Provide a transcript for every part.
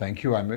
Thank you, Amir.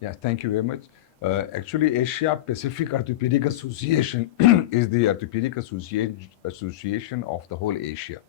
Yeah, thank you very much. Actually, Asia Pacific Orthopedic Association is the orthopedic association of the whole Asia.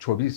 24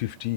50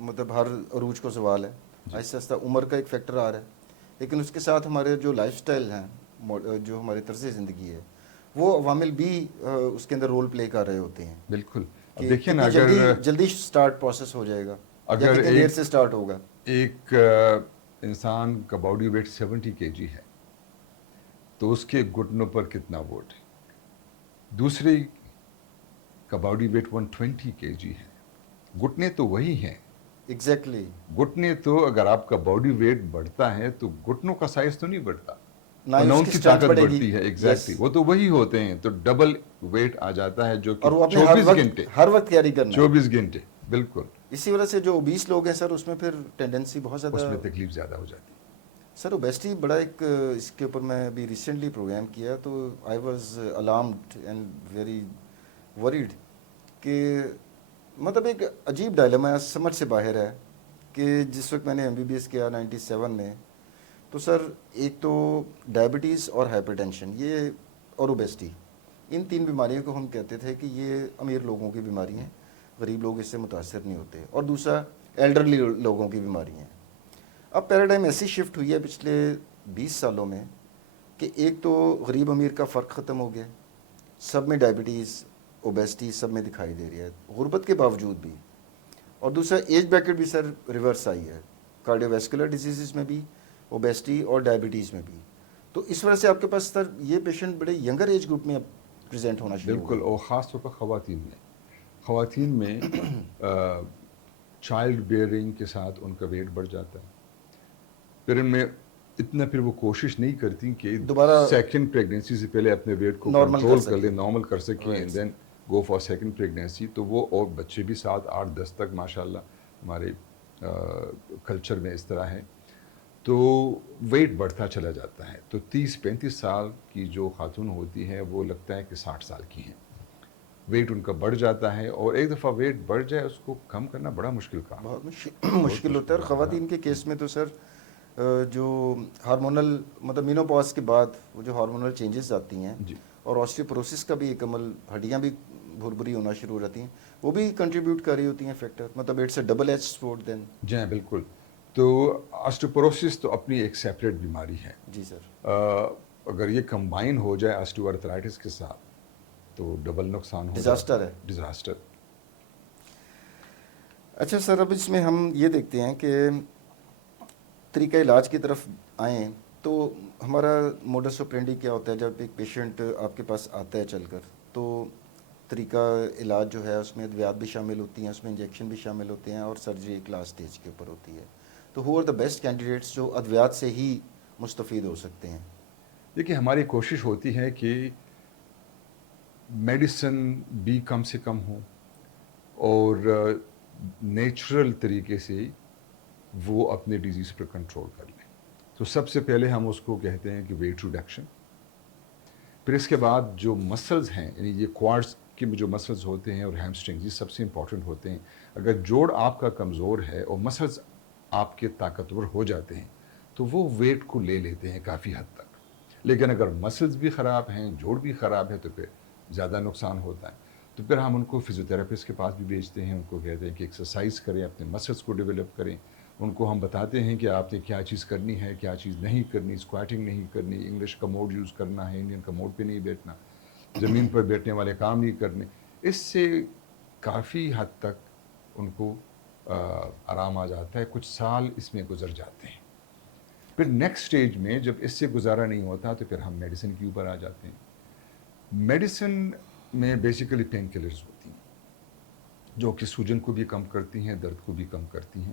مطلب ہر عروج کو زوال ہے, آہستہ آہستہ عمر کا ایک فیکٹر آ رہا ہے, لیکن اس کے ساتھ ہمارے جو لائف سٹائل ہیں, جو ہماری طرز زندگی ہے, وہ عوامل بھی اس کے اندر رول پلے کر رہے ہوتے ہیں بالکل. اب کہ دیکھیں نا, کتنی اگر جلدی سٹارٹ پروسیس ہو جائے گا یا اگر کتنی دیر سے سٹارٹ ہوگا. ایک انسان کا باڈی ویٹ 70 kg ہے تو اس کے گھٹنوں پر کتنا ووٹ ہے, دوسرے کا باڈی ویٹ 120 kg ہے, گھٹنے تو وہی ہیں. ایگزیکٹلی. گھٹنے تو اگر آپ کا باڈی ویٹ بڑھتا ہے تو گھٹنوں کا سائز تو نہیں بڑھتا, نہ اور ہی نہ اس ان کی کی اسٹرینتھ طاقت بڑھے گی. بڑھتی ہے. ایگزیکٹلی, وہ تو وہی ہوتے ہیں, تو ڈبل ویٹ آ جاتا ہے, جو کہ اور وہ اپنے 24 گھنٹے ہر وقت کیری کرنا ہے. 24 گھنٹے. بالکل. اسی وجہ سے جو اوبیس لوگ ہیں سر, اس میں پھر ٹینڈنسی بہت اس زیادہ. میں تکلیف زیادہ ہو جاتی ہے. سر اوبیسٹی بڑا ایک, اس کے اوپر میں ابھی ریسنٹلی پروگرام کیا تو I was alarmed and very worried کہ مطلب ایک عجیب ڈائلما سمجھ سے باہر ہے کہ جس وقت میں نے MBBS کیا 97 میں, تو سر ایک تو ڈائبٹیز اور ہائپر ٹینشن یہ اور اوبیسٹی, ان تین بیماریوں کو ہم کہتے تھے کہ یہ امیر لوگوں کی بیماری ہیں, غریب لوگ اس سے متاثر نہیں ہوتے, اور دوسرا ایلڈرلی لوگوں کی بیماری ہیں. اب پیراڈائم ایسی شفٹ ہوئی ہے پچھلے 20 سالوں میں کہ ایک تو غریب امیر کا فرق ختم ہو گیا, سب میں ڈائبٹیز اوبیسٹی سب میں دکھائی دے رہی ہے غربت کے باوجود بھی, اور دوسرا ایج بریکٹ بھی سر ریورس آئی ہے, کارڈیو ویسکولر ڈیزیزز میں بھی, اوبیسٹی اور ڈائبٹیز میں بھی. تو اس وجہ سے آپ کے پاس سر یہ پیشنٹ بڑے ینگر ایج گروپ میں اب پریزنٹ ہونا شروع ہو بالکل, گئے. اور خاص طور پر خواتین میں چائلڈ بیئرنگ کے ساتھ ان کا ویٹ بڑھ جاتا ہے. پھر ان میں اتنا پھر وہ کوشش نہیں کرتی کہ دوبارہ سیکنڈ پریگنینسی سے پہلے اپنے ویٹ کو نارمل کنٹرول کر کر لیں, سکیں. نارمل کر سکیں, Right. And then go for second pregnancy. تو وہ, اور بچے بھی 7, 8, 10 تک ماشاء اللہ ہمارے کلچر میں اس طرح ہے, تو ویٹ بڑھتا چلا جاتا ہے. تو 30-35 سال کی جو خاتون ہوتی ہے وہ لگتا ہے کہ 60 سال کی ہیں, ویٹ ان کا بڑھ جاتا ہے, اور ایک دفعہ ویٹ بڑھ جائے اس کو کم کرنا بڑا مشکل کام ہے. بہت مشکل ہوتا ہے. اور خواتین کے کیس میں تو سر جو ہارمونل مطلب مینوپاز کے بعد وہ جو ہارمونل چینجز آتی ہیں, جی اور آسٹیوپروسس کا بھی ایک عمل, ہڈیاں بھی بھربھری ہونا شروع ہو جاتی ہیں, وہ بھی کنٹریبیوٹ کر رہی ہوتی ہیں فیکٹر. مطلب it's a double edge support then. جی ہاں بالکل. تو آسٹیوپروسس تو اپنی ایک سیپریٹ بیماری ہے. جی سر. اگر یہ کمبائن ہو جائے آسٹیو آرتھرائٹس کے ساتھ تو ڈبل نقصان ہو ڈیزاسٹر ہے. ڈیزاسٹر. اچھا سر, اب اس میں ہم یہ دیکھتے ہیں کہ طریقہ علاج کی طرف آئیں تو ہمارا موڈس آپرینڈی کیا ہوتا ہے جب ایک پیشنٹ آپ کے پاس آتا ہے چل کر, تو طریقہ علاج جو ہے اس میں ادویات بھی شامل ہوتی ہیں, اس میں انجیکشن بھی شامل ہوتے ہیں, اور سرجری ایک لاسٹ اسٹیج کے اوپر ہوتی ہے. تو who are the best candidates جو ادویات سے ہی مستفید ہو سکتے ہیں؟ دیکھیے, ہماری کوشش ہوتی ہے کہ میڈیسن بھی کم سے کم ہو, اور نیچرل طریقے سے وہ اپنے ڈیزیز پر کنٹرول کر لیں. تو سب سے پہلے ہم اس کو کہتے ہیں کہ ویٹ ریڈکشن. پھر اس کے بعد جو مسلز ہیں, یعنی یہ کوارڈز کے جو مسلز ہوتے ہیں اور ہیمسٹرنگز, یہ سب سے امپورٹنٹ ہوتے ہیں. اگر جوڑ آپ کا کمزور ہے اور مسلز آپ کے طاقتور ہو جاتے ہیں تو وہ ویٹ کو لے لیتے ہیں کافی حد تک. لیکن اگر مسلز بھی خراب ہیں, جوڑ بھی خراب ہے, تو پھر زیادہ نقصان ہوتا ہے. تو پھر ہم ان کو فزیوتھراپسٹ کے پاس بھی بھیجتے ہیں, ان کو کہتے ہیں کہ ایکسرسائز کریں, اپنے مسلز کو ڈیولپ کریں. ان کو ہم بتاتے ہیں کہ آپ نے کیا چیز کرنی ہے, کیا چیز نہیں کرنی. اسکواٹنگ نہیں کرنی, انگلش کا موڈ یوز کرنا ہے, انڈین کا موڈ پہ نہیں بیٹھنا, زمین پر بیٹھنے والے کام نہیں کرنے. اس سے کافی حد تک ان کو آرام آ جاتا ہے. کچھ سال اس میں گزر جاتے ہیں. پھر نیکسٹ سٹیج میں جب اس سے گزارا نہیں ہوتا تو پھر ہم میڈیسن کے اوپر آ جاتے ہیں. میڈیسن میں بیسیکلی پین کلرز ہوتی ہیں جو کہ سوجن کو بھی کم کرتی ہیں, درد کو بھی کم کرتی ہیں.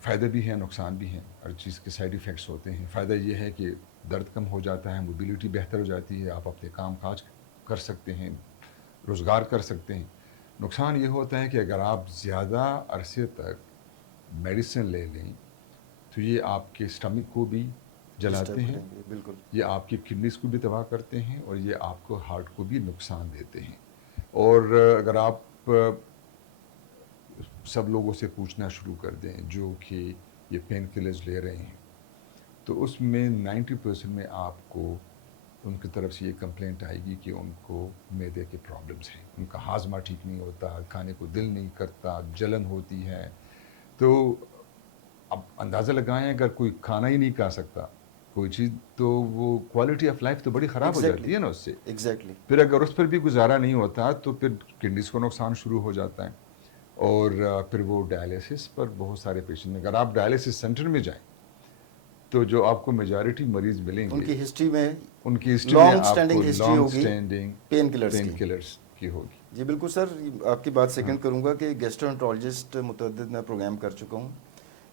فائدہ بھی ہے, نقصان بھی ہے, ہر چیز کے سائیڈ ایفیکٹس ہوتے ہیں. فائدہ یہ ہے کہ درد کم ہو جاتا ہے, موبیلٹی بہتر ہو جاتی ہے, آپ اپنے کام کاج کر سکتے ہیں, روزگار کر سکتے ہیں. نقصان یہ ہوتا ہے کہ اگر آپ زیادہ عرصے تک میڈیسن لے لیں تو یہ آپ کے اسٹمک کو بھی جلاتے ہیں, بالکل. یہ آپ کی کڈنیز کو بھی تباہ کرتے ہیں, اور یہ آپ کو ہارٹ کو بھی نقصان دیتے ہیں. اور اگر آپ سب لوگوں سے پوچھنا شروع کر دیں جو کہ یہ پین کلرز لے رہے ہیں, تو اس میں 90% میں آپ کو ان کی طرف سے یہ کمپلینٹ آئے گی کہ ان کو معدے کے پرابلمس ہیں، ان کا ہاضمہ ٹھیک نہیں ہوتا، کھانے کو دل نہیں کرتا، جلن ہوتی ہے. تو اب اندازہ لگائیں اگر کوئی کھانا ہی نہیں کھا سکتا کوئی چیز، تو وہ کوالٹی آف لائف تو بڑی خراب ہو ایگزیکٹلی جاتی ہے نا اس سے. ایگزیکٹلی پھر اگر اس پر بھی گزارا نہیں ہوتا تو پھر کنڈیز کو نقصان شروع ہو جاتا ہے. اور پھر وہ ڈائلیسس پر بہت سارے پیشنٹ، اگر آپ ڈائلیسس سینٹر میں جائیں تو جو آپ کو میجارٹی مریض ملیں ان گے کی ہسٹری میں ان کی ہسٹری میں لانگ آپ کو اسٹینڈنگ ہسٹری لانگ ہوگی اسٹینڈنگ پین کلرز پین کی. کلرز کی ہوگی. جی بالکل سر، آپ کی بات سیکنڈ کروں گا کہ گیسٹرونٹرولوجسٹ متعدد میں پروگرام کر چکا ہوں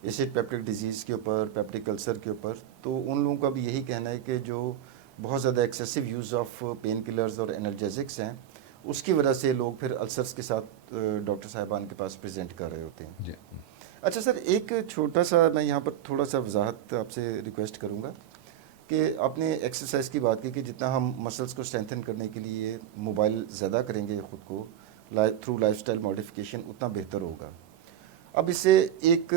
ایسڈ پیپٹک ڈیزیز کے اوپر، پیپٹک السر کے اوپر. تو ان لوگوں کا بھی یہی کہنا ہے کہ جو بہت زیادہ excessive use of painkillers اور انرجیزکس ہیں، اس کی وجہ سے لوگ پھر السرس کے ساتھ ڈاکٹر صاحبان کے پاس پریزنٹ کر رہے ہوتے ہیں. جی اچھا سر، ایک چھوٹا سا میں یہاں پر تھوڑا سا وضاحت آپ سے ریکویسٹ کروں گا کہ آپ نے ایکسرسائز کی بات کی کہ جتنا ہم مسلس کو اسٹرینتھن کرنے کے لیے موبائل زیادہ کریں گے خود کو تھرو لائف اسٹائل ماڈیفکیشن، اتنا بہتر ہوگا. اب اس سے ایک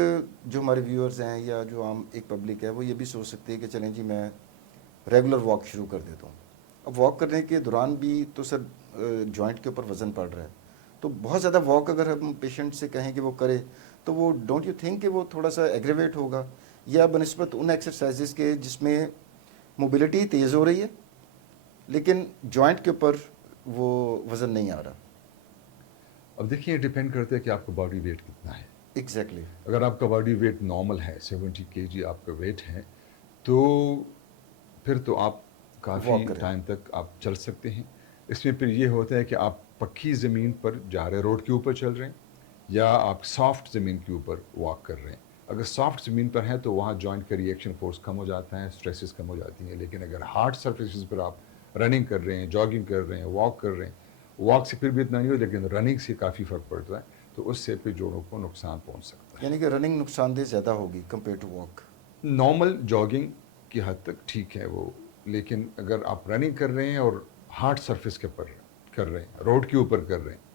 جو ہمارے ویورز ہیں یا جو عام ایک پبلک ہے وہ یہ بھی سوچ سکتی ہے کہ چلیں جی میں ریگولر واک شروع کر دیتا ہوں. اب واک کرنے کے دوران بھی تو سر جوائنٹ کے اوپر وزن پڑ رہا ہے، تو بہت زیادہ واک اگر ہم پیشنٹ سے کہیں کہ وہ کرے تو وہ ڈونٹ یو تھنک کہ وہ تھوڑا سا ایگریویٹ ہوگا، یا بنسبت ان ایکسرسائزز کے جس میں موبلٹی تیز ہو رہی ہے لیکن جوائنٹ کے اوپر وہ وزن نہیں آ رہا. اب دیکھیے ڈیپینڈ کرتا ہے کہ آپ کا باڈی ویٹ کتنا ہے. ایگزیکٹلی. اگر آپ کا باڈی ویٹ نارمل ہے 70 kg آپ کا ویٹ ہے تو پھر تو آپ کافی Walk کریں. ٹائم تک آپ چل سکتے ہیں. اس میں پھر یہ ہوتا ہے کہ آپ پکی زمین پر جا رہے ہیں، روڈ کے اوپر چل رہے ہیں، یا آپ سافٹ زمین کے اوپر واک کر رہے ہیں. اگر سافٹ زمین پر ہیں تو وہاں جوائنٹ کا ریئیکشن فورس کم ہو جاتا ہے، اسٹریسز کم ہو جاتی ہیں. لیکن اگر ہارڈ سرفیسز پر آپ رننگ کر رہے ہیں، جاگنگ کر رہے ہیں، واک کر رہے ہیں، واک سے پھر بھی اتنا نہیں ہو لیکن رننگ سے کافی فرق پڑتا ہے، تو اس سے پھر جوڑوں کو نقصان پہنچ سکتا ہے. یعنی کہ رننگ نقصان دہ زیادہ ہوگی compare to walk. Normal jogging کی حد تک ٹھیک ہے وہ، لیکن اگر آپ رننگ کر رہے ہیں اور ہارڈ سرفیس کے پر کر رہے ہیں، روڈ کے اوپر کر رہے ہیں،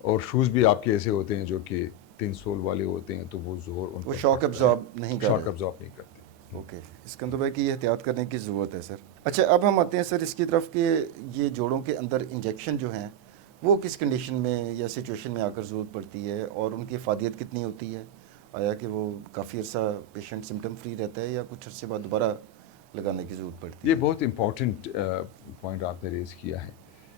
اور شوز بھی آپ کے ایسے ہوتے ہیں جو کہ 3 سول والے ہوتے ہیں، تو وہ زور ان وہ پر شاک پڑتا ہے، ابزارب نہیں کر شاک رہے. ابزارب نہیں کرتے. اوکے، اسکندر بھائی کی احتیاط کرنے کی ضرورت ہے سر. اچھا اب ہم آتے ہیں سر اس کی طرف کہ یہ جوڑوں کے اندر انجیکشن جو ہیں وہ کس کنڈیشن میں یا سچویشن میں آ کر ضرورت پڑتی ہے، اور ان کی افادیت کتنی ہوتی ہے؟ آیا کہ وہ کافی عرصہ پیشنٹ سمٹم فری رہتا ہے یا کچھ عرصے بعد دوبارہ لگانے کی ضرورت پڑتی یہ ہے؟ بہت امپورٹنٹ پوائنٹ آپ نے ریز کیا ہے.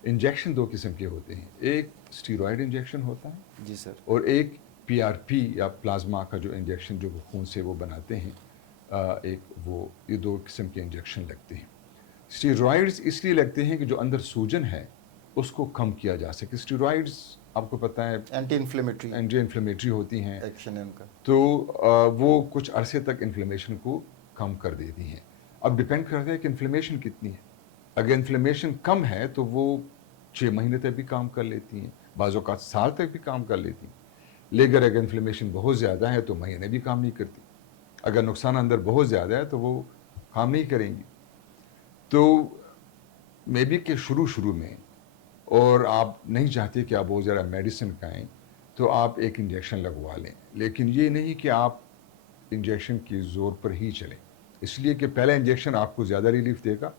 انجیکشن 2 قسم کے ہوتے ہیں، ایک اسٹیرائڈ انجیکشن ہوتا ہے جی سر. اور ایک پی آر پی یا پلازما کا جو انجیکشن جو خون سے وہ بناتے ہیں، ایک وہ، یہ 2 قسم کے انجیکشن لگتے ہیں. اسٹیرائڈز اس لیے لگتے ہیں کہ جو اندر سوجن ہے اس کو کم کیا جا سکے. اسٹیرائڈز آپ کو پتہ ہے اینٹی انفلیمیٹری اینٹی انفلیمیٹری ہوتی ہیں، ایکشن ہے ان کا. تو وہ کچھ عرصے تک انفلیمیشن کو کم کر دیتی ہیں. اب ڈپینڈ کرتا ہے کہ انفلیمیشن کتنی ہے. اگر انفلیمیشن کم ہے تو وہ 6 مہینے تک بھی کام کر لیتی ہیں، بعض اوقات سال تک بھی کام کر لیتی ہیں. لیکن اگر انفلیمیشن بہت زیادہ ہے تو مہینے بھی کام نہیں کرتی. اگر نقصان اندر بہت زیادہ ہے تو وہ کام نہیں کریں گی. تو مے بی کہ شروع میں اور آپ نہیں چاہتے کہ آپ بہت زیادہ میڈیسن کھائیں تو آپ ایک انجیکشن لگوا لیں، لیکن یہ نہیں کہ آپ انجیکشن کی زور پر ہی چلیں. اس لیے کہ پہلا انجیکشن آپ کو زیادہ ریلیف دے گا،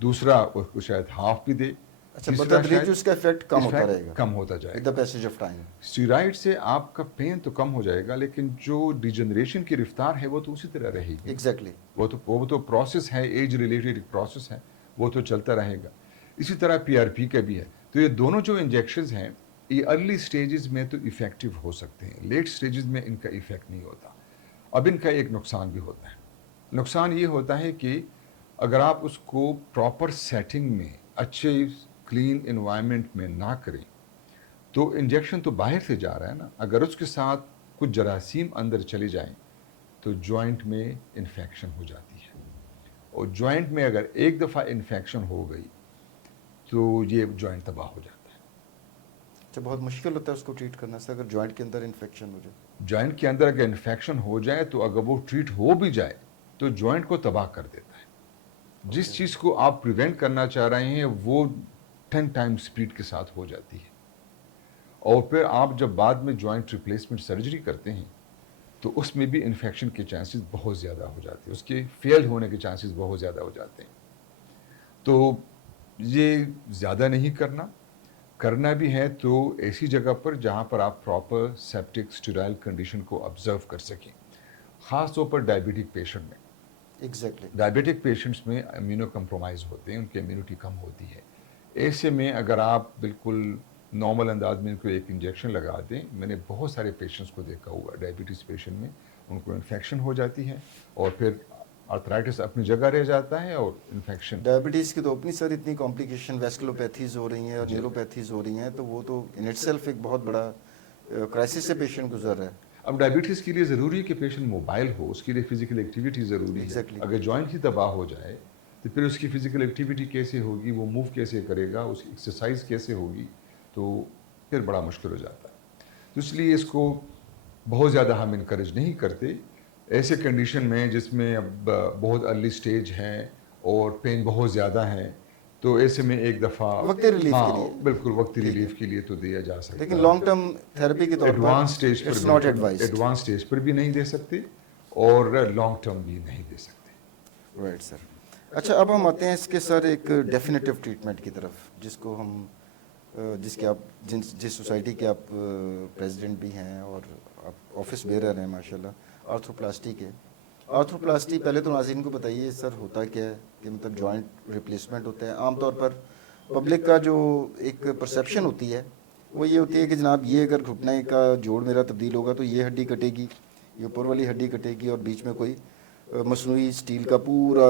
دوسرا اس کو شاید ہاف بھی دے، اچھا تیسرا بتدریج شاید اس کا افیکٹ کم ہوتا رہے گا کم ہوتا جائے ود گا. The passage of time. Steroid سے آپ کا پین تو کم ہو جائے گا لیکن جو ڈیجنریشن کی رفتار ہے وہ تو اسی طرح رہے گی. ایگزیکٹلی. وہ تو پروسیس ہے، ایج ریلیٹڈ پروسیس ہے، وہ تو چلتا رہے گا. اسی طرح پی آر پی کا بھی ہے. تو یہ دونوں جو انجیکشنز ہیں یہ ارلی سٹیجز میں تو ایفیکٹو ہو سکتے ہیں، لیٹ سٹیجز میں ان کا ایفیکٹ نہیں ہوتا. اب ان کا ایک نقصان بھی ہوتا ہے. نقصان یہ ہوتا ہے کہ اگر آپ اس کو پراپر سیٹنگ میں، اچھے کلین انوائرمنٹ میں نہ کریں تو انجیکشن تو باہر سے جا رہا ہے نا، اگر اس کے ساتھ کچھ جراثیم اندر چلے جائیں تو جوائنٹ میں انفیکشن ہو جاتی ہے. اور جوائنٹ میں اگر ایک دفعہ انفیکشن ہو گئی تو یہ جوائنٹ تباہ ہو جاتا ہے. اچھا بہت مشکل ہوتا ہے اس کو ٹریٹ کرنا سے اگر جوائنٹ کے اندر انفیکشن ہو جائے. جوائنٹ کے اندر اگر انفیکشن ہو جائے تو اگر وہ ٹریٹ ہو بھی جائے تو جوائنٹ کو تباہ کر دیتا ہے. جس چیز کو آپ پریونٹ کرنا چاہ رہے ہیں وہ 10 ٹائم سپیڈ کے ساتھ ہو جاتی ہے. اور پھر آپ جب بعد میں جوائنٹ ریپلیسمنٹ سرجری کرتے ہیں تو اس میں بھی انفیکشن کے چانسز بہت زیادہ ہو جاتے ہیں، اس کے فیل ہونے کے چانسز بہت زیادہ ہو جاتے ہیں. تو یہ زیادہ نہیں کرنا بھی ہے تو ایسی جگہ پر جہاں پر آپ پراپر سیپٹک اسٹیرائل کنڈیشن کو آبزرو کر سکیں، خاص طور پر ڈائبیٹک پیشنٹ میں. ایگزیکٹلی. ڈائبیٹک پیشنٹس میں امیونو کمپرومائز ہوتے ہیں، ان کی امیونٹی کم ہوتی ہے. ایسے میں اگر آپ بالکل نارمل انداز میں ان کو ایک انجیکشن لگا دیں، میں نے بہت سارے پیشنٹس کو دیکھا ہوا ڈائبٹیز پیشنٹ میں ان کو انفیکشن ہو جاتی ہے اور پھر آرتھرائٹس اپنی جگہ رہ جاتا ہے اور انفیکشن. ڈائبٹیز کی تو اپنی سر اتنی کمپلیکیشن ویسکولوپیتھیز ہو رہی ہیں اور نیوروپیتھیز ہو رہی ہیں، تو وہ تو ان اٹ سیلف ایک بہت بڑا کرائسس سے پیشنٹ گزر رہا ہے. اب ڈائبٹیز کے لیے ضروری ہے کہ پیشنٹ موبائل ہو، اس کے لیے فزیکل ایکٹیویٹی ضروری ہے. Exactly. اگر جوائنٹ ہی تباہ ہو جائے تو پھر اس کی فزیکل ایکٹیویٹی کیسے ہوگی، وہ موو کیسے کرے گا، اس کی ایکسرسائز کیسے ہوگی، تو پھر بڑا مشکل ہو جاتا ہے. تو اس لیے اس کو بہت زیادہ ہم انکریج نہیں کرتے ایسے کنڈیشن میں جس میں اب بہت ارلی سٹیج ہے اور پین بہت زیادہ ہے. تو ایسے میں ایک دفعہ وقتی ریلیف کے ہاں لیے بالکل وقتی ریلیف کے لیے تو دیا جا سکتا ہے، لیکن لانگ ٹرم تھراپی کے طور پر ایڈوانس سٹیج پر it's not advised. Advance stage پر بھی نہیں دے سکتے اور لانگ ٹرم بھی نہیں دے سکتے. Right sir. اچھا اب ہم آتے ہیں اس کے سر ایک ڈیفینیٹیو ٹریٹمنٹ کی طرف، جس کو ہم جس کے آپ جس سوسائٹی کے آپ پریزیڈنٹ بھی ہیں اور آپ آفس بیئرر ہیں ماشاءاللہ، آرتھروپلاسٹی کے. آرتھروپلاسٹی پہلے تو ناظرین کو بتائیے سر ہوتا کیا ہے، کہ مطلب جوائنٹ ریپلیسمنٹ ہوتا ہے. عام طور پر پبلک کا جو ایک پرسیپشن ہوتی ہے وہ یہ ہوتی ہے کہ جناب یہ اگر گھٹنے کا جوڑ میرا تبدیل ہوگا تو یہ ہڈی کٹے گی، یہ اوپر والی ہڈی کٹے گی اور بیچ میں کوئی مصنوعی اسٹیل کا پورا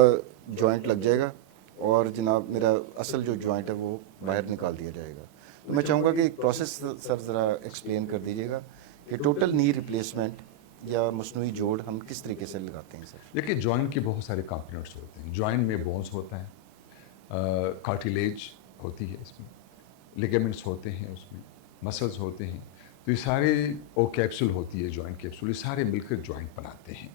جوائنٹ لگ جائے گا اور جناب میرا اصل جو جوائنٹ ہے وہ باہر نکال دیا جائے گا. تو میں چاہوں گا کہ ایک پروسیس سر ذرا ایکسپلین کر دیجیے گا کہ ٹوٹل نی ریپلیسمنٹ یا مصنوعی جوڑ ہم کس طریقے سے لگاتے ہیں سر. دیکھیے جوائنٹ کے بہت سارے کمپوننٹس ہوتے ہیں. جوائنٹ میں بونز ہوتا ہے، کارٹیلیج ہوتی ہے، اس میں لیگمنٹس ہوتے ہیں، اس میں مسلز ہوتے ہیں. تو یہ سارے اور کیپسول ہوتی ہے جوائنٹ کیپسول، یہ سارے مل کر جوائنٹ بناتے ہیں.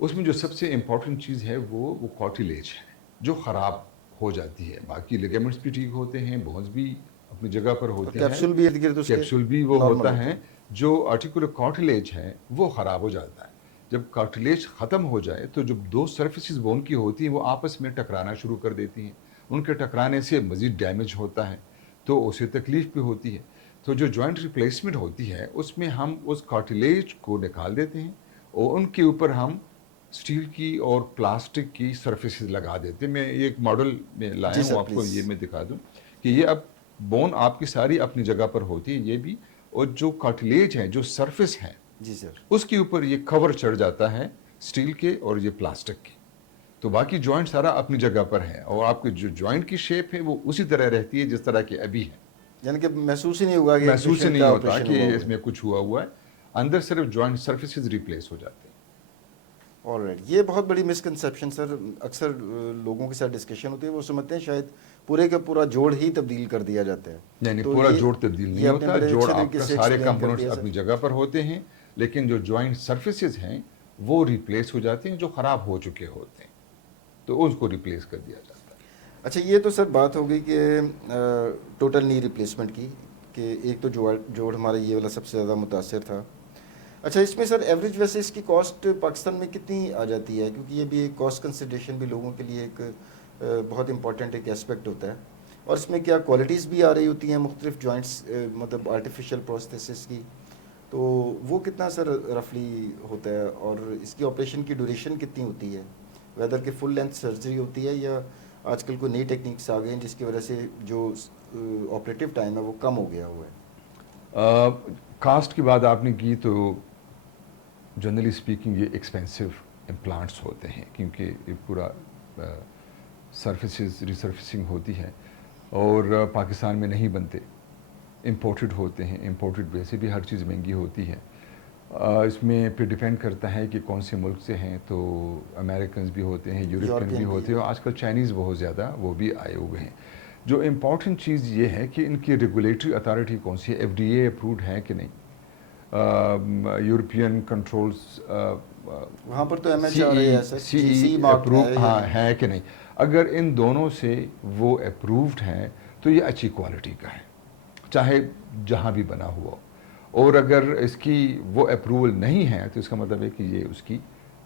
اس میں جو سب سے امپورٹنٹ چیز ہے وہ کارٹیلیج ہے جو خراب ہو جاتی ہے. باقی لیگمنٹس بھی ٹھیک ہوتے ہیں، بونز بھی اپنی جگہ پر ہوتے ہیں، کیپسول بھی ارد گرد اس کے کیپسول بھی وہ normal ہوتا ہے. جو آرٹیکولر کارٹیلیج ہے وہ خراب ہو جاتا ہے. جب کارٹیلیج ختم ہو جائے تو جب دو سرفیسز بون کی ہوتی ہیں وہ آپس میں ٹکرانا شروع کر دیتی ہیں. ان کے ٹکرانے سے مزید ڈیمیج ہوتا ہے تو اسے تکلیف بھی ہوتی ہے. تو جو جوائنٹ ریپلیسمنٹ ہوتی ہے اس میں ہم اس کارٹیلیج کو نکال دیتے ہیں اور ان کے اوپر ہم اسٹیل کی اور پلاسٹک کی سرفیسز لگا دیتے ہیں. میں ایک ماڈل میں لایا ہوں آپ کو، یہ میں دکھا دوں کہ یہ اب بون آپ کی ساری اپنی جگہ پر ہوتی ہے، یہ بھی، اور جو کارٹیلیج ہے جو سرفیس ہے جی سر اس کے اوپر یہ کور چڑھ جاتا ہے اسٹیل کے اور یہ پلاسٹک کے. تو باقی جوائنٹ سارا اپنی جگہ پر ہے اور آپ کے جو جوائنٹ کی شیپ ہے وہ اسی طرح رہتی ہے جس طرح کی ابھی ہے. یعنی کہ محسوس ہی نہیں ہوگا کہ محسوس ہی نہیں ہوتا کہ اس میں کچھ ہوا ہے. اندر صرف جوائنٹ سرفیسز ریپلیس ہو جاتے ہیں. آلرائٹ. یہ بہت بڑی مسکنسیپشن سر، اکثر لوگوں کے ساتھ ڈسکشن ہوتی ہے، وہ سمجھتے ہیں شاید پورے کا پورا جوڑ ہی تبدیل کر دیا جاتا ہے. یعنی پورا جوڑ تبدیل نہیں ہوتا، جوڑ آپ کا سارے کمپوننٹس اپنی جگہ پر ہوتے ہیں لیکن جو جوائنٹ سرفیسز ہیں وہ ریپلیس ہو جاتے ہیں جو خراب ہو چکے ہوتے ہیں تو اس کو ریپلیس کر دیا جاتا ہے. اچھا یہ تو سر بات ہو گئی کہ ٹوٹل نی ریپلیسمنٹ کی، کہ ایک تو جوڑ ہمارا یہ والا سب سے زیادہ متاثر تھا. اچھا اس میں سر ایوریج ویسے اس کی کاسٹ پاکستان میں کتنی آ جاتی ہے، کیونکہ یہ بھی ایک کاسٹ کنسیڈریشن بھی لوگوں کے لیے ایک بہت امپورٹنٹ ایک ایسپیکٹ ہوتا ہے. اور اس میں کیا کوالٹیز بھی آ رہی ہوتی ہیں مختلف جوائنٹس مطلب آرٹیفیشیل پروستھیسس کی، تو وہ کتنا سر رفلی ہوتا ہے اور اس کی آپریشن کی ڈیوریشن کتنی ہوتی ہے، ویدر کہ فل لینتھ سرجری ہوتی ہے یا آج کل کوئی نئی ٹیکنیکس آ گئی ہیں جس کی وجہ سے جو آپریٹیو ٹائم ہے وہ کم ہو گیا ہوا ہے. کاسٹ کی بات آپ نے کی تو جنرلی اسپیکنگ یہ ایکسپینسو امپلانٹس ہوتے ہیں کیونکہ یہ پورا سرفیسز ریسرفیسنگ ہوتی ہے اور پاکستان میں نہیں بنتے، امپورٹڈ ہوتے ہیں. امپورٹڈ ویسے بھی ہر چیز مہنگی ہوتی ہے. اس میں پھر ڈیپینڈ کرتا ہے کہ کون سے ملک سے ہیں، تو امریکنز بھی ہوتے ہیں، یورپین بھی ہوتے ہیں اور آج کل چائنیز بہت زیادہ وہ بھی آئے ہوئے ہیں. جو امپورٹنٹ چیز یہ ہے کہ ان کی ریگولیٹری اتھارٹی کون سی ہے، ایف ڈی اے اپرووڈ ہے کہ نہیں، یورپین کنٹرولز وہاں پر تو سی ای اپروو ہے کہ نہیں. اگر ان دونوں سے وہ اپرووڈ ہیں تو یہ اچھی کوالٹی کا ہے چاہے جہاں بھی بنا ہوا ہو. اور اگر اس کی وہ اپروول نہیں ہے تو اس کا مطلب ہے کہ یہ اس کی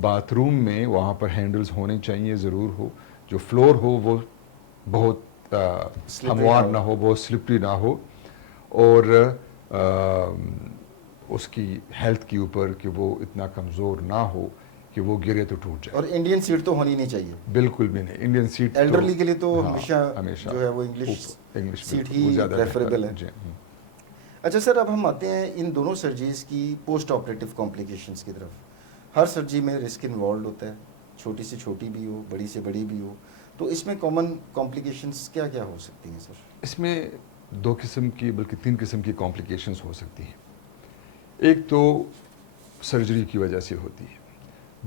باتھ روم میں وہاں پر ہینڈلز ہونے چاہیے ضرور ہو, جو فلور ہو وہ بہت ہموار نہ ہو, بہت سلپری نہ ہو, اور اس کی ہیلتھ کے اوپر کہ وہ اتنا کمزور نہ ہو کہ وہ گرے تو ٹوٹ جائے. اور انڈین سیٹ تو ہونی نہیں چاہیے, بالکل بھی نہیں. انڈین سیٹ ایلڈرلی کے لیے تو ہمیشہ جو ہے وہ انگلش سیٹ ہی زیادہ پریفریبل ہے. اچھا سر, اب ہم آتے ہیں ان دونوں سرجریز کی پوسٹ آپریٹیو کمپلیکیشنز کی طرف. ہر سرجری میں رسک انوالوڈ ہوتا ہے, چھوٹی سے چھوٹی بھی ہو, بڑی سے بڑی بھی ہو, تو اس میں کامن کمپلیکیشنز کیا کیا ہو سکتی ہیں سر؟ اس میں 2 قسم کی بلکہ 3 قسم کی کمپلیکیشنز ہو سکتی ہیں. ایک تو سرجری کی وجہ سے ہوتی ہے,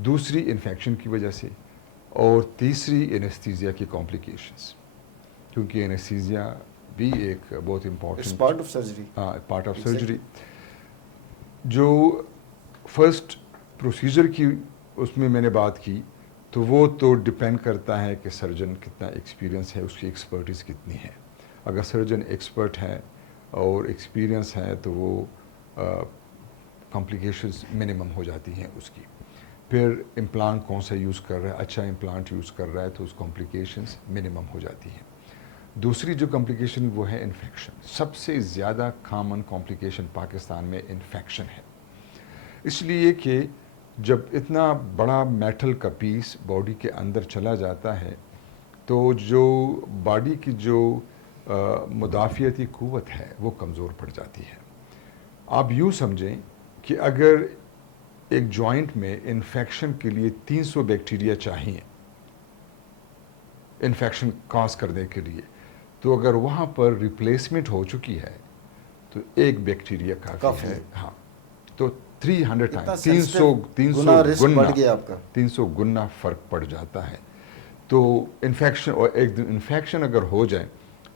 دوسری انفیکشن کی وجہ سے, اور تیسری اینستھیزیا کی کمپلیکیشنز, کیونکہ اینستھیزیا بھی ایک بہت امپورٹنٹ پارٹ آف سرجری. ہاں, پارٹ آف سرجری. جو فرسٹ پروسیجر کی اس میں نے بات کی, تو وہ تو ڈپینڈ کرتا ہے کہ سرجن کتنا ایکسپیرینس ہے, اس کی ایکسپرٹیز کتنی ہے. اگر سرجن ایکسپرٹ ہے اور ایکسپیرینس ہے تو وہ کمپلیکیشنز منیمم ہو جاتی ہیں اس کی. پھر امپلانٹ کون سا یوز کر رہا ہے, اچھا امپلانٹ یوز کر رہا ہے تو اس کمپلیکیشنز منیمم ہو جاتی ہیں. دوسری جو کمپلیکیشن وہ ہے انفیکشن. سب سے زیادہ کامن کمپلیکیشن پاکستان میں انفیکشن ہے, اس لیے کہ جب اتنا بڑا میٹل کا پیس باڈی کے اندر چلا جاتا ہے تو جو باڈی کی جو مدافعتی قوت ہے وہ کمزور پڑ جاتی ہے. آپ یوں سمجھیں کہ اگر ایک جوائنٹ میں انفیکشن کے لیے 300 بیکٹیریا چاہیے انفیکشن کاز کرنے کے لیے, تو اگر وہاں پر ریپلیسمنٹ ہو چکی ہے تو ایک بیکٹیریا کافی ہے. ہاں, تو 300 گنا فرق پڑ جاتا ہے. تو انفیکشن, اور ایک دن انفیکشن اگر ہو جائے,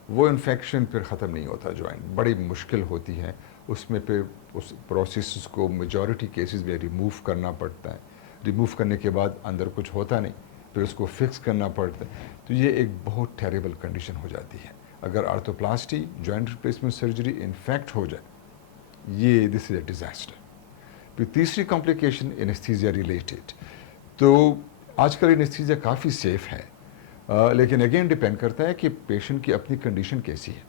وہ انفیکشن پھر ختم نہیں ہوتا. جوائنٹ بڑی مشکل ہوتی ہے, اس میں پھر اس پروسیس کو میجورٹی کیسز میں ریموو کرنا پڑتا ہے. ریموو کرنے کے بعد اندر کچھ ہوتا نہیں, پھر اس کو فکس کرنا پڑتا ہے. تو یہ ایک بہت ٹیریبل کنڈیشن ہو جاتی ہے. اگر آرتھوپلاسٹی جوائنٹ ریپلیسمنٹ سرجری انفیکٹ ہو جائے, یہ دس از اے ڈیزاسٹر. پھر تیسری کمپلیکیشن اینستھیزیا ریلیٹڈ. تو آج کل اینستھیزیا کافی سیف ہے, لیکن اگین ڈپینڈ کرتا ہے کہ پیشنٹ کی اپنی کنڈیشن کیسی ہے.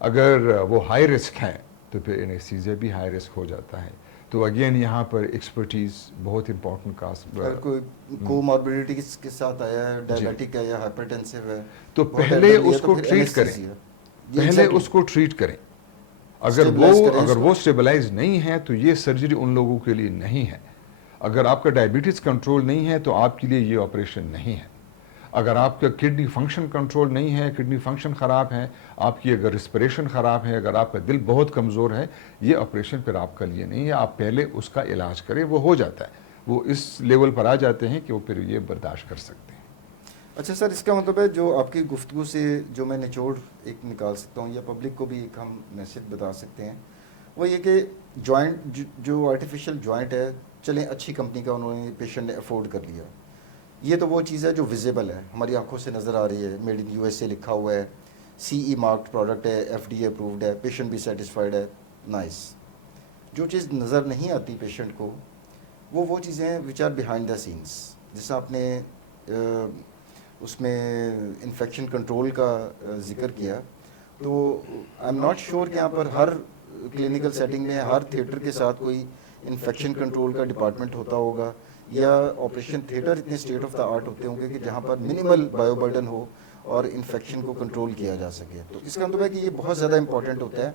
اگر وہ ہائی رسک ہے تو پھر اینستھیزیا بھی ہائی رسک ہو جاتا ہے. تو اگین یہاں پر ایکسپرٹیز بہت امپورٹنٹ کاسٹ. اگر کوئی کوماربیڈیٹی کے ساتھ آیا ہے, ڈائبیٹک ہے یا ہائپرٹینسو ہے, تو پہلے اس کو ٹریٹ کریں, پہلے اس کو ٹریٹ کریں. اگر وہ سٹیبلائز نہیں ہے تو یہ سرجری ان لوگوں کے لیے نہیں ہے. اگر آپ کا ڈائبٹیز کنٹرول نہیں ہے تو آپ کے لیے یہ آپریشن نہیں ہے. اگر آپ کا کڈنی فنکشن کنٹرول نہیں ہے, کڈنی فنکشن خراب ہے, آپ کی اگر ریسپریشن خراب ہے, اگر آپ کا دل بہت کمزور ہے, یہ آپریشن پھر آپ کا لیے نہیں ہے. آپ پہلے اس کا علاج کریں, وہ ہو جاتا ہے. وہ اس لیول پر آ جاتے ہیں کہ وہ پھر یہ برداشت کر سکتے ہیں. اچھا سر, اس کا مطلب ہے جو آپ کی گفتگو سے جو میں نچوڑ ایک نکال سکتا ہوں, یا پبلک کو بھی ایک ہم میسج بتا سکتے ہیں, وہ یہ کہ جوائنٹ جو آرٹیفیشیل جوائنٹ ہے, چلیں اچھی کمپنی کا انہوں نے پیشنٹ نے افورڈ کر لیا, یہ تو وہ چیز ہے جو ویزیبل ہے, ہماری آنکھوں سے نظر آ رہی ہے, made in U S A لکھا ہوا ہے, CE مارکڈ پروڈکٹ ہے, FDA اپرووڈ ہے, پیشنٹ بھی سیٹسفائڈ ہے, نائس. جو چیز نظر نہیں آتی پیشنٹ کو, وہ چیزیں ہیں which are behind the sense. جیسا آپ نے اس میں انفیکشن کنٹرول کا ذکر کیا, تو آئی ایم ناٹ شیور کہ یہاں پر ہر کلینکل سیٹنگ میں ہر تھیٹر کے ساتھ کوئی انفیکشن کنٹرول کا ڈپارٹمنٹ ہوتا ہوگا, یا آپریشن تھیٹر اتنے اسٹیٹ آف دا آرٹ ہوتے ہوں گے کہ جہاں پر منیمل بایو برڈن ہو اور انفیکشن کو کنٹرول کیا جا سکے. تو اس کا مطلب ہے کہ یہ بہت زیادہ امپورٹنٹ ہوتا ہے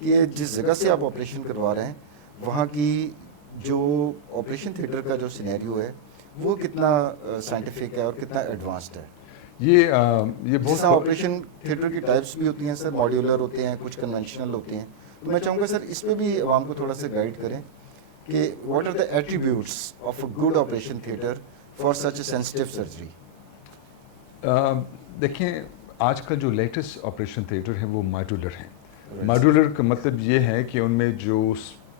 کہ جس جگہ سے آپ آپریشن کروا رہے ہیں وہاں کی جو آپریشن تھیٹر کا جو سینیریو ہے وہ کتنا سائنٹیفک ہے اور کتنا ایڈوانسڈ ہے. یہ بہت آپریشن تھیٹر کی ٹائپس بھی ہوتی ہیں سر, ماڈیولر ہوتے ہیں, کچھ کنونشنل ہوتے ہیں. تو میں چاہوں گا سر اس پہ بھی عوام کو تھوڑا سا گائیڈ کریں کہ what are the attributes of a good operation theatre for such a sensitive surgery. دیکھیں, آج کا جو لیٹسٹ آپریشن تھیٹر ہے وہ ماڈیولر ہیں. ماڈیولر کا مطلب یہ ہے کہ ان میں جو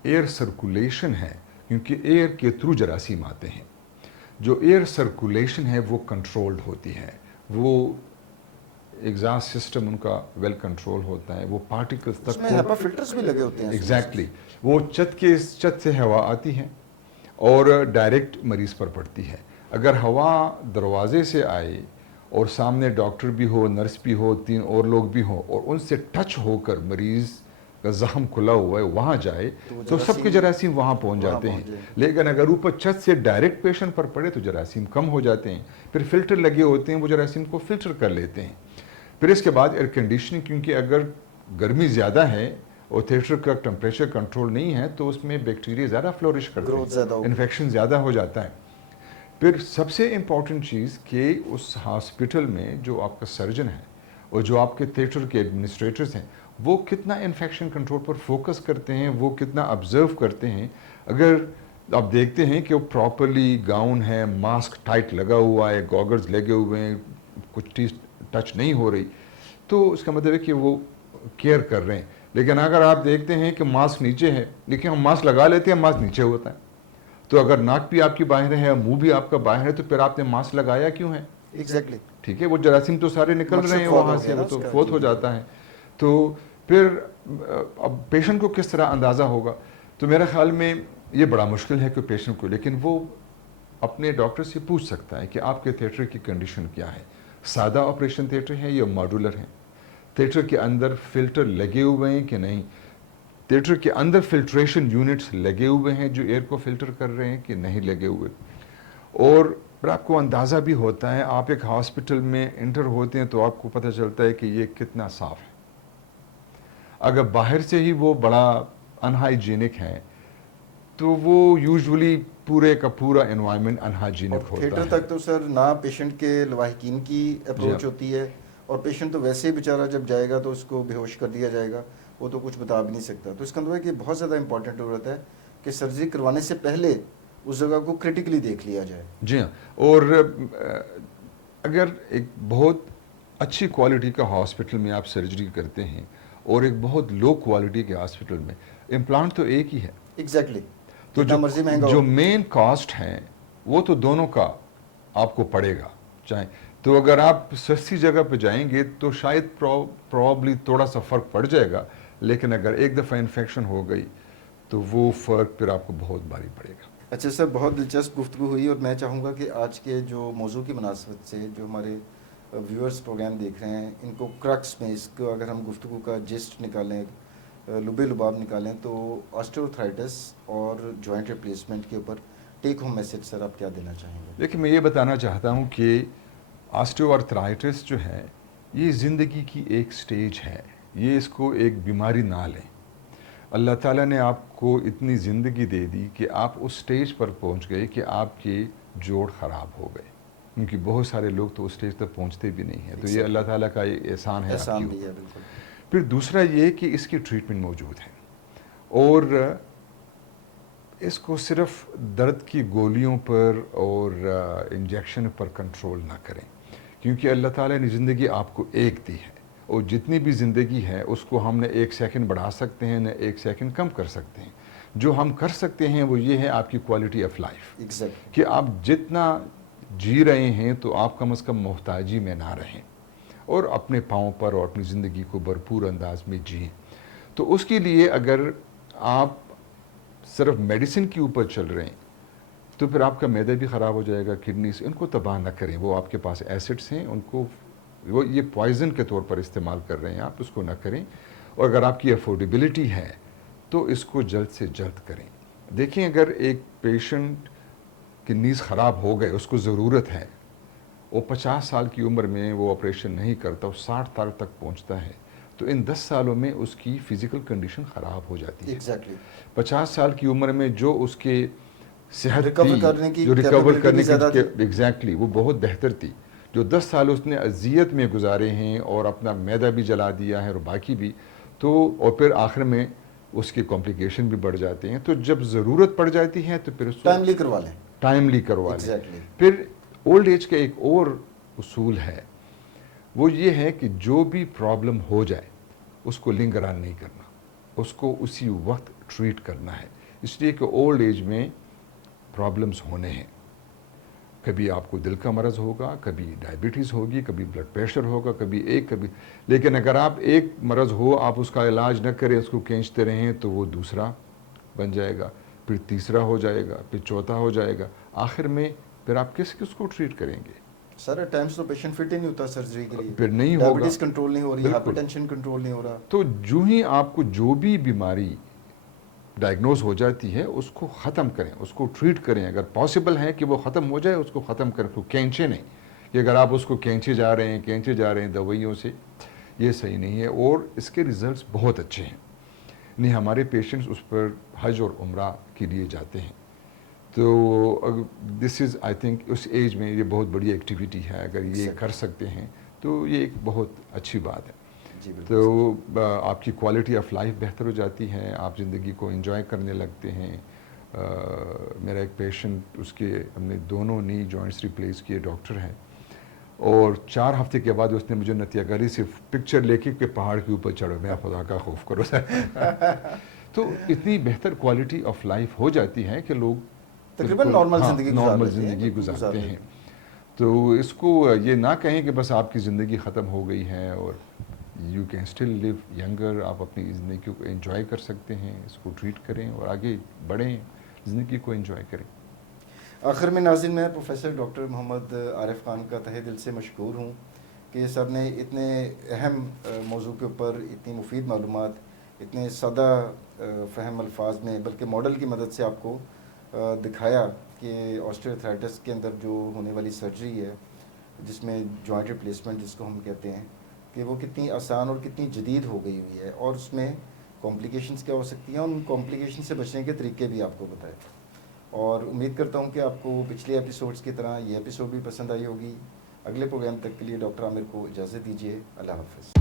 ایئر سرکولیشن ہے, کیونکہ ایئر کے تھرو جراثیم آتے ہیں, جو ایئر سرکولیشن ہے وہ کنٹرولڈ ہوتی ہے, وہ ایگزاسٹ سسٹم ان کا ویل کنٹرول ہوتا ہے, وہ پارٹیکلز تک ہیپا فلٹرز بھی لگے ہوتے ہیں. ایگزیکٹلی, وہ چھت سے ہوا آتی ہے اور ڈائریکٹ مریض پر پڑتی ہے. اگر ہوا دروازے سے آئے اور سامنے ڈاکٹر بھی ہو، نرس بھی ہو، 3 اور لوگ بھی ہوں اور ان سے ٹچ ہو کر مریض کا زخم کھلا ہوا ہے وہاں جائے تو سب کے جراثیم وہاں پہنچ جاتے ہیں. لیکن اگر اوپر چھت سے ڈائریکٹ پیشنٹ پر پڑے تو جراثیم کم ہو جاتے ہیں. پھر فلٹر لگے ہوتے ہیں، وہ جراثیم کو فلٹر کر لیتے ہیں. پھر اس کے بعد ایئر کنڈیشننگ، کیونکہ اگر گرمی زیادہ ہے اور تھیٹر کا ٹمپریچر کنٹرول نہیں ہے تو اس میں بیکٹیریا زیادہ فلورش کرتے ہیں، انفیکشن زیادہ ہو جاتا ہے. پھر سب سے امپورٹنٹ چیز کہ اس ہاسپٹل میں جو آپ کا سرجن ہے اور جو آپ کے تھیٹر کے ایڈمنسٹریٹرز ہیں وہ کتنا انفیکشن کنٹرول پر فوکس کرتے ہیں، وہ کتنا آبزرو کرتے ہیں. اگر آپ دیکھتے ہیں کہ وہ پراپرلی گاؤن ہے، ماسک ٹائٹ لگا ہوا ہے، گوگلز لگے ہوئے ہیں، کچھ چیز ٹچ نہیں ہو رہی، تو اس کا مطلب ہے کہ وہ کیئر کر رہے ہیں. لیکن اگر آپ دیکھتے ہیں کہ ماسک نیچے ہے، لیکن ہم ماسک لگا لیتے ہیں، ماسک نیچے ہوتا ہے، تو اگر ناک بھی آپ کی باہر ہے، منہ بھی آپ کا باہر ہے، تو پھر آپ نے ماسک لگایا کیوں ہے؟ ایگزیکٹلی. ٹھیک ہے، وہ جراثیم تو سارے نکل رہے ہیں وہاں سے، وہ تو فوت ہو جاتا ہے. تو پھر اب پیشنٹ کو کس طرح اندازہ ہوگا؟ تو میرے خیال میں یہ بڑا مشکل ہے کہ پیشنٹ کو، لیکن وہ اپنے ڈاکٹر سے پوچھ سکتا ہے کہ آپ کے تھیٹر کی کنڈیشن کیا ہے. سادہ آپریشن تھیٹر ہے یا ماڈولر ہے؟ تھیٹر کے اندر فلٹر لگے ہوئے ہیں کہ نہیں؟ تھیٹر کے اندر فلٹریشن یونٹس لگے ہوئے ہیں جو ایئر کو فلٹر کر رہے ہیں کہ نہیں لگے ہوئے؟ اور پھر آپ کو اندازہ بھی ہوتا ہے، آپ ایک ہاسپٹل میں انٹر ہوتے ہیں تو آپ کو پتہ چلتا ہے کہ یہ کتنا صاف ہے. اگر باہر سے ہی وہ بڑا انہائیجینک ہے تو وہ یوزولی پورے کا پورا انوائرمنٹ انہائیجینک ہوتا ہے. تھیٹر تک تو سر نہ پیشنٹ کے لواحقین کی اپروچ ہوتی ہے، اور پیشنٹ تو ویسے ہی بیچارہ جب جائے گا تو اس کو بے ہوش کر دیا جائے گا، وہ تو کچھ بتا بھی نہیں سکتا. تو اس کا مطلب ہے کہ بہت زیادہ امپورٹنٹ ضرورت ہے کہ سرجری کروانے سے پہلے اس جگہ کو کریٹیکلی دیکھ لیا جائے. جی ہاں. اور اگر ایک بہت اچھی کوالٹی کا ہاسپٹل میں آپ سرجری کرتے ہیں اور ایک بہت لو کوالٹی کے ہاسپٹل میں، امپلانٹ تو ایک ہی ہے. ایگزیکٹلی. تو جو مین کاسٹ ہے وہ تو دونوں کا آپ کو پڑے گا. چاہے تو اگر آپ سستی جگہ پہ جائیں گے تو شاید پروبلی تھوڑا سا فرق پڑ جائے گا، لیکن اگر ایک دفعہ انفیکشن ہو گئی تو وہ فرق پھر آپ کو بہت بھاری پڑے گا. اچھا سر، بہت دلچسپ گفتگو ہوئی، اور میں چاہوں گا کہ آج کے جو موضوع کی مناسبت سے جو ہمارے ویورز پروگرام دیکھ رہے ہیں ان کو کرکس میں، اس کو اگر ہم گفتگو کا جسٹ نکالیں، لبے لباب نکالیں، تو آسٹیوارتھرائٹس اور جوائنٹ ریپلیسمنٹ کے اوپر ٹیک ہوم میسج سر آپ کیا دینا چاہیں گے؟ لیکن میں یہ بتانا چاہتا ہوں کہ آسٹیوارتھرائٹس جو ہے یہ زندگی کی ایک سٹیج ہے، یہ اس کو ایک بیماری نہ لیں. اللہ تعالیٰ نے آپ کو اتنی زندگی دے دی کہ آپ اس سٹیج پر پہنچ گئے کہ آپ کے جوڑ خراب ہو گئے، کیونکہ بہت سارے لوگ تو اس سٹیج تک پہنچتے بھی نہیں ہیں. تو یہ اللہ تعالیٰ کا احسان ہے. احسان بھی ہے بالکل. پھر دوسرا یہ کہ اس کی ٹریٹمنٹ موجود ہے، اور اس کو صرف درد کی گولیوں پر اور انجیکشن پر کنٹرول نہ کریں، کیونکہ اللہ تعالیٰ نے زندگی آپ کو ایک دی ہے، اور جتنی بھی زندگی ہے اس کو ہم نے 1 سیکنڈ بڑھا سکتے ہیں، نہ 1 سیکنڈ کم کر سکتے ہیں. جو ہم کر سکتے ہیں وہ یہ ہے آپ کی کوالٹی آف لائف، کہ آپ جتنا جی رہے ہیں تو آپ کم از کم محتاجی میں نہ رہیں اور اپنے پاؤں پر اور اپنی زندگی کو بھرپور انداز میں جئیں. تو اس کے لیے اگر آپ صرف میڈیسن کے اوپر چل رہے ہیں تو پھر آپ کا معدہ بھی خراب ہو جائے گا، کڈنیز، ان کو تباہ نہ کریں. وہ آپ کے پاس ایسڈس ہیں، ان کو وہ یہ پوائزن کے طور پر استعمال کر رہے ہیں، آپ اس کو نہ کریں. اور اگر آپ کی افورڈیبلٹی ہے تو اس کو جلد سے جلد کریں. دیکھیں، اگر ایک پیشنٹ کی نیز خراب ہو گئے، اس کو ضرورت ہے، وہ 50 سال کی عمر میں وہ آپریشن نہیں کرتا، وہ 60 سال تک پہنچتا ہے، تو ان 10 سالوں میں اس کی فزیکل کنڈیشن خراب ہو جاتی ہے. 50 سال کی عمر میں جو اس کے صحت تھی، جو ریکور کرنے کی ایگزیکٹلی وہ بہت بہتر تھی، جو 10 سال اس نے اذیت میں گزارے ہیں اور اپنا معدہ بھی جلا دیا ہے اور باقی بھی، تو اور پھر آخر میں اس کی کمپلیکیشن بھی بڑھ جاتے ہیں. تو جب ضرورت پڑ جاتی ہے تو پھر اس کو ٹائملی کروا لیں. پھر اولڈ ایج کا ایک اور اصول ہے، وہ یہ ہے کہ جو بھی پرابلم ہو جائے اس کو لنگران نہیں کرنا، اس کو اسی وقت ٹریٹ کرنا ہے. اس لیے کہ اولڈ ایج میں پرابلمز ہونے ہیں. کبھی آپ کو دل کا مرض ہوگا، کبھی ڈائبٹیز ہوگی، کبھی بلڈ پریشر ہوگا، کبھی لیکن اگر آپ ایک مرض ہو، آپ اس کا علاج نہ کریں، اس کو کھینچتے رہیں تو وہ دوسرا بن جائے گا. پھر تیسرا ہو جائے گا، پھر چوتھا ہو جائے گا، آخر میں پھر آپ کس کو ٹریٹ کریں گے؟ سر ایٹ ٹائمس تو پیشنٹ فٹ ہی نہیں ہوتا سرجری کے لیے، پھر نہیں ہوگا، ڈائبٹیز کنٹرول نہیں ہو رہی، ہائپر بالکل. ٹینشن کنٹرول نہیں ہو رہا. تو جو ہی آپ کو جو بھی بیماری ڈائگنوز ہو جاتی ہے اس کو ختم کریں، اس کو ٹریٹ کریں. اگر پاسبل ہے کہ وہ ختم ہو جائے اس کو ختم کریں، تو کھینچے نہیں کہ اگر آپ اس کو کھینچے جا رہے ہیں دوائیوں سے، یہ صحیح نہیں ہے. اور اس کے ریزلٹس بہت اچھے ہیں. نہیں، ہمارے پیشنٹس اس پر حج اور عمرہ کے لیے جاتے ہیں. تو دس از آئی تھنک اس ایج میں یہ بہت بڑی ایکٹیویٹی ہے. اگر یہ کر سکتے ہیں تو یہ ایک بہت اچھی بات ہے. جی بالکل. تو آپ کی کوالٹی آف لائف بہتر ہو جاتی ہے، آپ زندگی کو انجوائے کرنے لگتے ہیں. میرا ایک پیشنٹ، اس کے ہم نے دونوں نی جوائنٹس ریپلیس کیے، ڈاکٹر ہے، اور 4 ہفتے کے بعد اس نے مجھے نتیہ گری سے پکچر لے کے پہاڑ کے اوپر چڑھو. میں خدا کا خوف کرو. تو اتنی بہتر کوالٹی آف لائف ہو جاتی ہے کہ لوگ تقریباً نارمل زندگی گزارتے ہیں. تو اس کو یہ نہ کہیں کہ بس آپ کی زندگی ختم ہو گئی ہے، اور you can still live younger. آپ اپنی زندگی کو انجوائے کر سکتے ہیں. اس کو ٹریٹ کریں اور آگے بڑھیں، زندگی کو انجوائے کریں. آخر میں ناظرین، میں پروفیسر ڈاکٹر محمد عارف خان کا تہہ دل سے مشکور ہوں کہ سر نے اتنے اہم موضوع کے اوپر اتنی مفید معلومات اتنے سادہ فہم الفاظ میں، بلکہ ماڈل کی مدد سے آپ کو دکھایا کہ آسٹریوتھرائٹس کے اندر جو ہونے والی سرجری ہے، جس میں جوائنٹ ریپلیسمنٹ جس کو ہم کہتے ہیں، کہ وہ کتنی آسان اور کتنی جدید ہو گئی ہوئی ہے، اور اس میں کمپلیکیشنز کیا ہو سکتی ہیں، ان کمپلیکیشن سے بچنے کے طریقے بھی آپ کو بتائے. اور امید کرتا ہوں کہ آپ کو پچھلے ایپیسوڈز کی طرح یہ ایپیسوڈ بھی پسند آئی ہوگی. اگلے پروگرام تک کے لیے ڈاکٹر عامر کو اجازت دیجیے. اللہ حافظ.